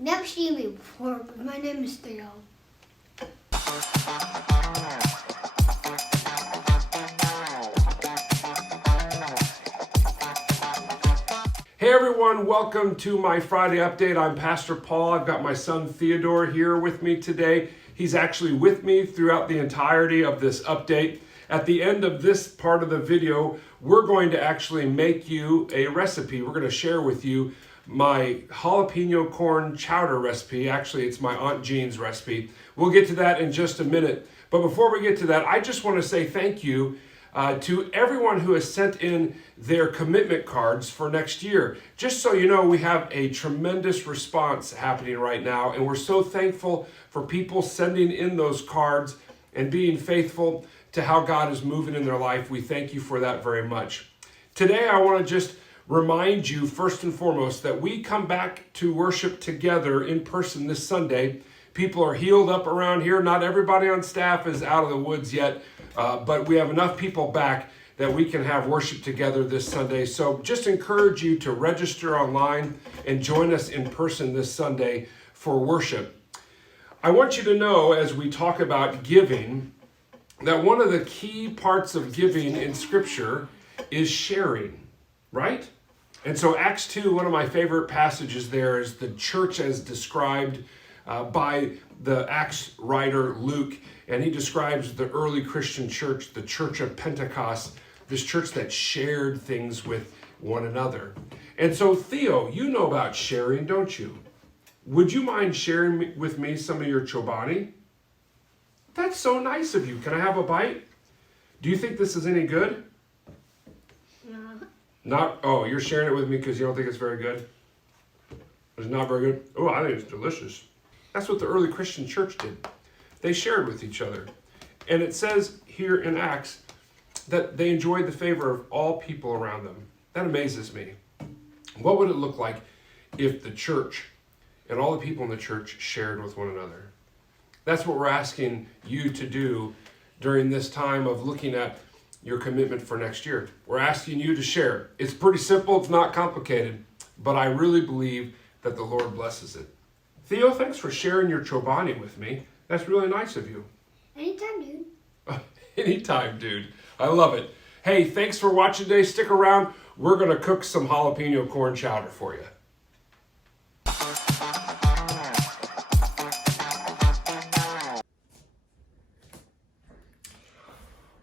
Never seen me before, but my name is Theo. Hey everyone, welcome to my Friday update. I'm Pastor Paul. I've got my son Theodore here with me today. He's actually with me throughout the entirety of this update. At the end of this part of the video, we're going to actually make you a recipe. We're going to share with you my jalapeno corn chowder recipe. Actually, it's my Aunt Jean's recipe. We'll get to that in just a minute. But before we get to that, I just want to say thank you to everyone who has sent in their commitment cards for next year. Just so you know, we have a tremendous response happening right now, and we're so thankful for people sending in those cards and being faithful to how God is moving in their life. We thank you for that very much. Today, I want to just remind you, first and foremost, that we come back to worship together in person this Sunday. People are healed up around here. Not everybody on staff is out of the woods yet, but we have enough people back that we can have worship together this Sunday. So just encourage you to register online and join us in person this Sunday for worship. I want you to know, as we talk about giving, that one of the key parts of giving in Scripture is sharing, right? And so Acts 2, one of my favorite passages there, is the church as described by the Acts writer Luke, and he describes the early Christian church, the church of Pentecost, this church that shared things with one another. And so Theo, you know about sharing, don't you? Would you mind sharing with me some of your Chobani? That's so nice of you. Can I have a bite? Do you think this is any good? Not, oh, you're sharing it with me because you don't think it's very good? It's not very good? Oh, I think it's delicious. That's what the early Christian church did. They shared with each other. And it says here in Acts that they enjoyed the favor of all people around them. That amazes me. What would it look like if the church and all the people in the church shared with one another? That's what we're asking you to do during this time of looking at your commitment for next year. We're asking you to share. It's pretty simple, it's not complicated, but I really believe that the Lord blesses it. Theo, thanks for sharing your Chobani with me. That's really nice of you. Anytime, dude. Anytime, dude. I love it. Hey, thanks for watching today. Stick around. We're going to cook some jalapeno corn chowder for you.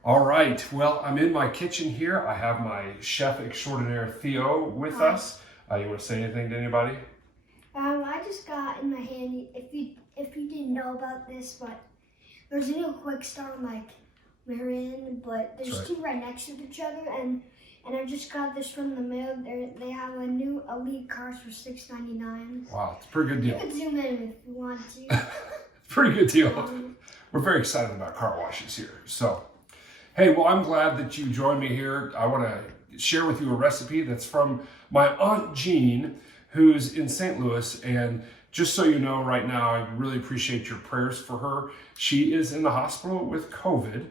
All right, well, I'm in my kitchen here. I have my chef extraordinaire Theo with us. You want to say anything to anybody? I just got in my hand, if you didn't know about this, but there's a new Quick Start like we're in, but there's two right next to each other, and I just got this from the mail. They have a new Elite cars for $6.99. Wow, it's a pretty good deal. You can zoom in if you want to. Pretty good deal. We're very excited about car washes here. So, hey, well, I'm glad that you joined me here. I want to share with you a recipe that's from my Aunt Jean, who's in St. Louis. And just so you know, right now, I really appreciate your prayers for her. She is in the hospital with COVID.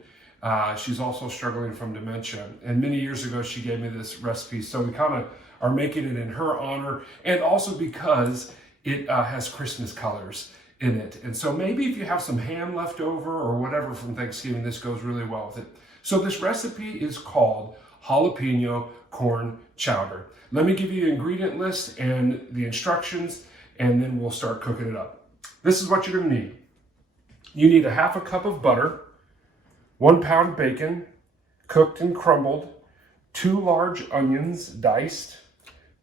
She's also struggling from dementia. And many years ago, she gave me this recipe. So we kind of are making it in her honor, and also because it has Christmas colors in it. And so maybe if you have some ham left over or whatever from Thanksgiving, this goes really well with it. So this recipe is called jalapeno corn chowder. Let me give you the ingredient list and the instructions, and then we'll start cooking it up. This is what you're gonna need. You need a half a cup of butter, 1 pound bacon, cooked and crumbled, 2 large onions diced,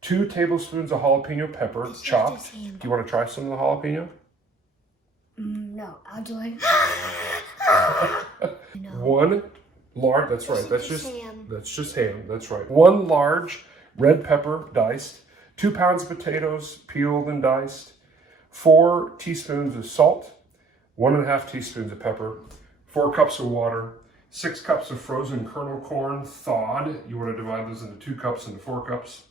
2 tablespoons of jalapeno pepper chopped. Do you want to try some of the jalapeno? No, I'll do it. No. 1 large, that's right, that's just ham. That's right. 1 large red pepper diced, 2 pounds of potatoes peeled and diced, 4 teaspoons of salt, 1.5 teaspoons of pepper, 4 cups of water, 6 cups of frozen kernel corn thawed. You want to divide those into 2 cups into 4 cups.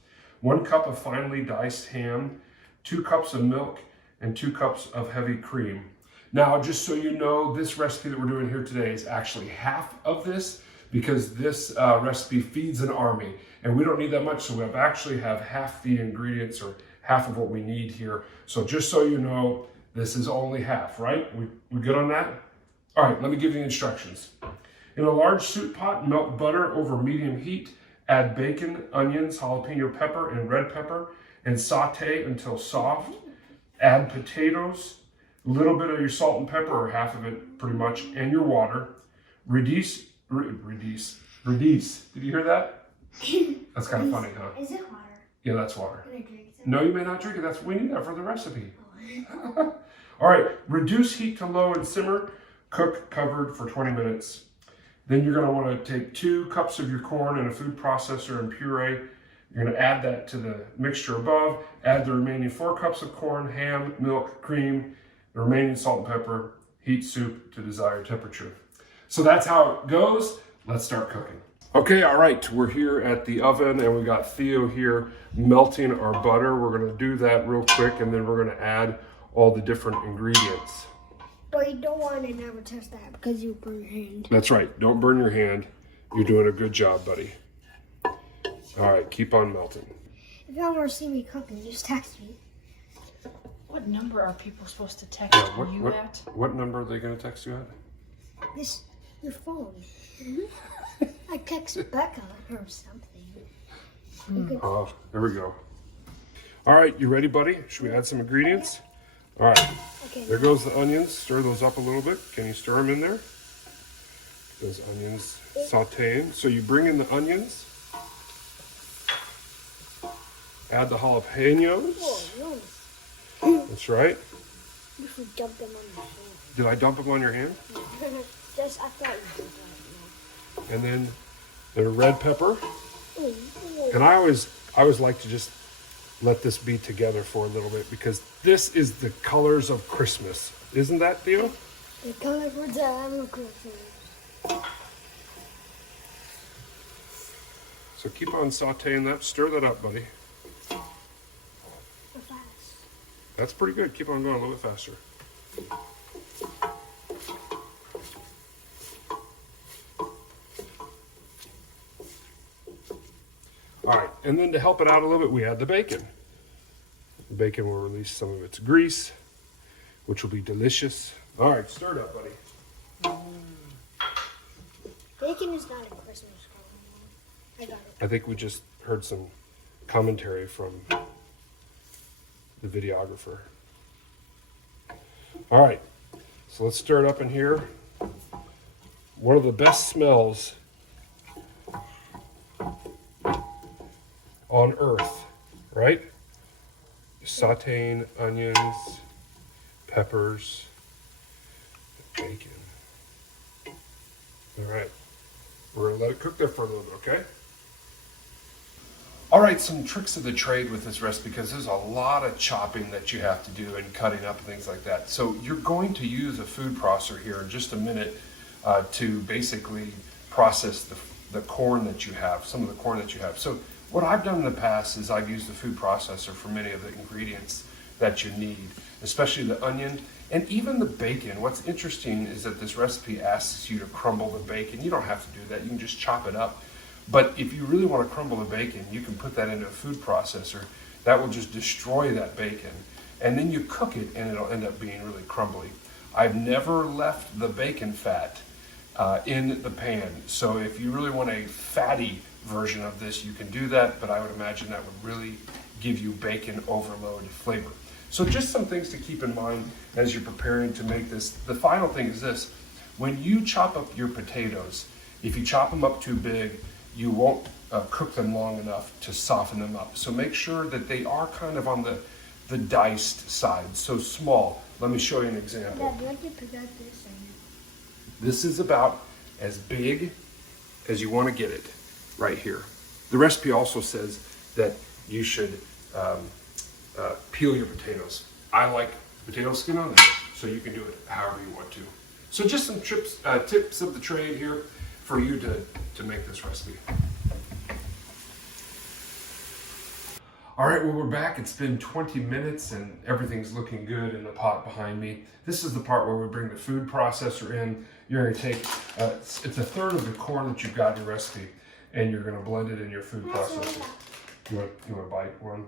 1 cup of finely diced ham, 2 cups of milk, and 2 cups of heavy cream. Now, just so you know, this recipe that we're doing here today is actually half of this, because this recipe feeds an army, and we don't need that much, so we actually have half the ingredients or half of what we need here. So just so you know, this is only half, right? We good on that? All right, let me give you the instructions. In a large soup pot, melt butter over medium heat. Add bacon, onions, jalapeno pepper, and red pepper, and saute until soft. Add potatoes, a little bit of your salt and pepper, or half of it pretty much, and your water. Reduce. Did you hear that? That's kind of funny, huh? Is it water? Yeah, that's water. Can I drink it? No, you may not drink it. We need that for the recipe. All right, reduce heat to low and simmer. Cook covered for 20 minutes. Then you're going to want to take 2 cups of your corn in a food processor and puree. You're going to add that to the mixture above. Add the remaining 4 cups of corn, ham, milk, cream, the remaining salt and pepper. Heat soup to desired temperature. So that's how it goes. Let's start cooking. Okay, all right, we're here at the oven and we got Theo here melting our butter. We're going to do that real quick and then we're going to add all the different ingredients. But you don't want to never touch that because you burn your hand. That's right. Don't burn your hand. You're doing a good job, buddy. All right, keep on melting. If you want to see me cooking, just text me. What number are people supposed to text you at? What number are they going to text you at? Your phone. I text Becca or something. Oh, there we go. All right, you ready, buddy? Should we add some ingredients? All right. Okay. There goes the onions. Stir those up a little bit. Can you stir them in there? Those onions sauteing. So you bring in the onions. Add the jalapenos. Whoa, That's right. you should dump them on your hand. Did I dump them on your hand? I thought you did that. And then the red pepper. No. And I always like to just let this be together for a little bit because this is the colors of Christmas. Isn't that, Theo? The color for the Christmas. So keep on sauteing that. Stir that up, buddy. Fast. That's pretty good. Keep on going a little bit faster. All right, and then to help it out a little bit, we add the bacon. The bacon will release some of its grease, which will be delicious. All right, stir it up, buddy. Bacon is not a Christmas color. I got it. I think we just heard some commentary from the videographer. All right, so let's stir it up in here. One of the best smells on earth, right? Sauteing onions, peppers, bacon. All right, we're gonna let it cook there for a little bit, okay? All right, some tricks of the trade with this recipe because there's a lot of chopping that you have to do and cutting up and things like that. So you're going to use a food processor here in just a minute to basically process the corn that you have, some of the corn that you have. So what I've done in the past is I've used the food processor for many of the ingredients that you need, especially the onion and even the bacon. What's interesting is that this recipe asks you to crumble the bacon. You don't have to do that. You can just chop it up. But if you really want to crumble the bacon, you can put that into a food processor. That will just destroy that bacon. And then you cook it and it'll end up being really crumbly. I've never left the bacon fat in the pan. So if you really want a fatty version of this, you can do that, but I would imagine that would really give you bacon overload flavor. So just some things to keep in mind as you're preparing to make this. The final thing is this: when you chop up your potatoes, if you chop them up too big, you won't cook them long enough to soften them up. So make sure that they are kind of on the diced side, so small. Let me show you an example. Dad, what did you put out this in? This is about as big as you want to get it right here. The recipe also says that you should peel your potatoes. I like potato skin on there, so you can do it however you want to. So just some tips of the trade here for you to make this recipe. All right, well, we're back. It's been 20 minutes and everything's looking good in the pot behind me. This is the part where we bring the food processor in. You're gonna take, it's a third of the corn that you've got in your recipe, and you're gonna blend it in your food processor. You want to bite one?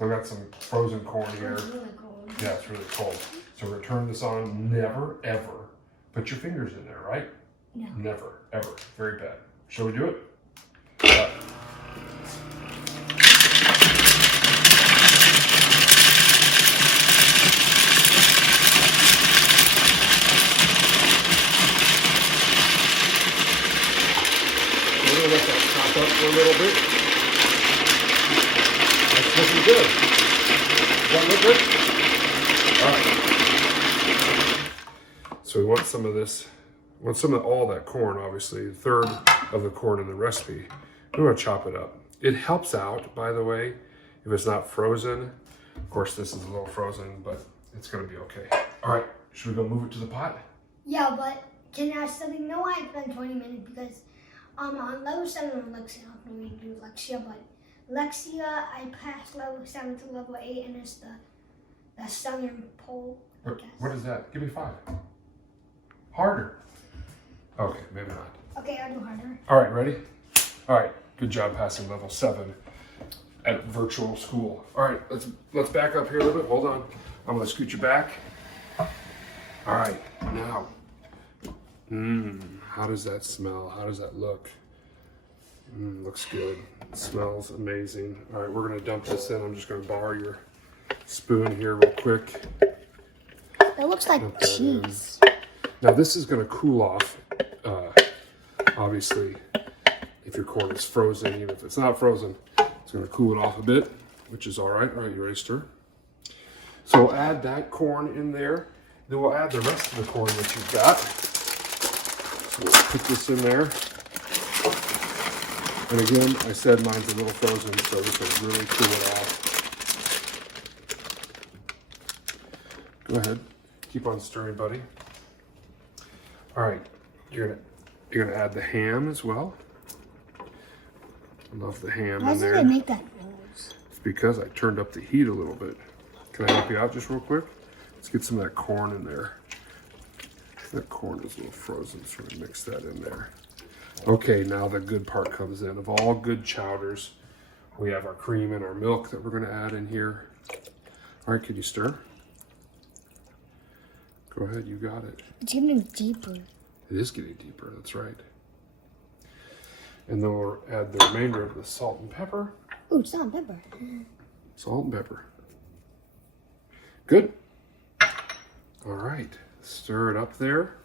So I got some frozen corn here. It's really cold. Yeah, it's really cold. So we're gonna turn this on. Never, ever put your fingers in there, right? No. Never, ever. Very bad. Shall we do it? Yeah. We're gonna let that pop up for a little bit. That's looking good. Does that look good? All right. So we want some of this. We want some of all that corn, obviously. A third of the corn in the recipe. We want to chop it up. It helps out, by the way, if it's not frozen. Of course, this is a little frozen, but it's going to be okay. All right. Should we go move it to the pot? Yeah, but can I ask something? No, I spent 20 minutes because on level 7 on Lexia, I'm not going to do Lexia, but Lexia, I passed level 7 to level 8, and it's the southern pole. What is that? Give me 5. Harder. Okay, maybe not. Okay, I'll do harder. All right, ready? All right, good job passing level 7 at virtual school. All right, let's back up here a little bit. Hold on. I'm going to scoot you back. All right, now. How does that smell? How does that look? Looks good. It smells amazing. All right, we're going to dump this in. I'm just going to borrow your spoon here real quick. That looks like cheese. Now this is going to cool off. Obviously, if your corn is frozen, even if it's not frozen, it's going to cool it off a bit, which is all right. All right, you ready to stir? So we'll add that corn in there. Then we'll add the rest of the corn that you've got. So we'll put this in there. And again, I said mine's a little frozen, so this will really cool it off. Go ahead. Keep on stirring, buddy. All right, you're gonna add the ham as well. I love the ham in there. Why did I make that noise? It's because I turned up the heat a little bit. Can I help you out just real quick? Let's get some of that corn in there. That corn is a little frozen, so we're gonna mix that in there. Okay, now the good part comes in. Of all good chowders, we have our cream and our milk that we're gonna add in here. All right, can you stir? Go ahead, you got it. It's getting deeper. It is getting deeper, that's right. And then we'll add the remainder of the salt and pepper. Ooh, salt and pepper. Salt and pepper. Good. All right, stir it up there.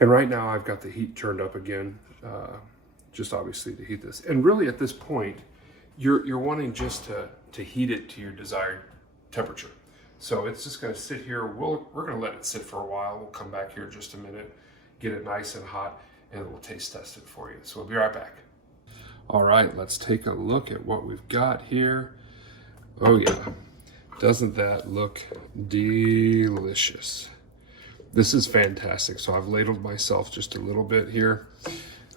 And right now I've got the heat turned up again, just obviously to heat this. And really at this point, you're wanting just to heat it to your desired temperature. So it's just going to sit here. We're going to let it sit for a while. We'll come back here in just a minute, get it nice and hot, and we'll taste test it for you. So we'll be right back. All right, let's take a look at what we've got here. Oh yeah, doesn't that look delicious? This is fantastic. So I've ladled myself just a little bit here.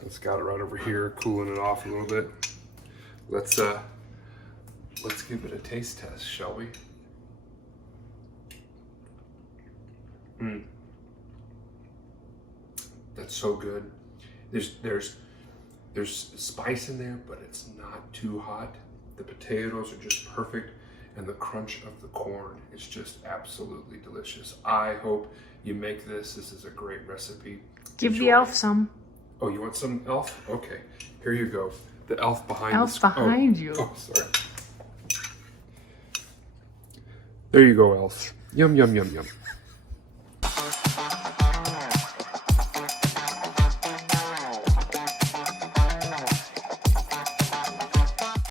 It's got it right over here, cooling it off a little bit. Let's give it a taste test, shall we? That's so good. There's spice in there, but it's not too hot. The potatoes are just perfect, and the crunch of the corn is just absolutely delicious. I hope you make this. This is a great recipe. Give Enjoy. the elf some. Oh, you want some elf? Okay, here you go. The elf behind Elf behind you. Oh, sorry. There you go, elf. Yum, yum, yum, yum.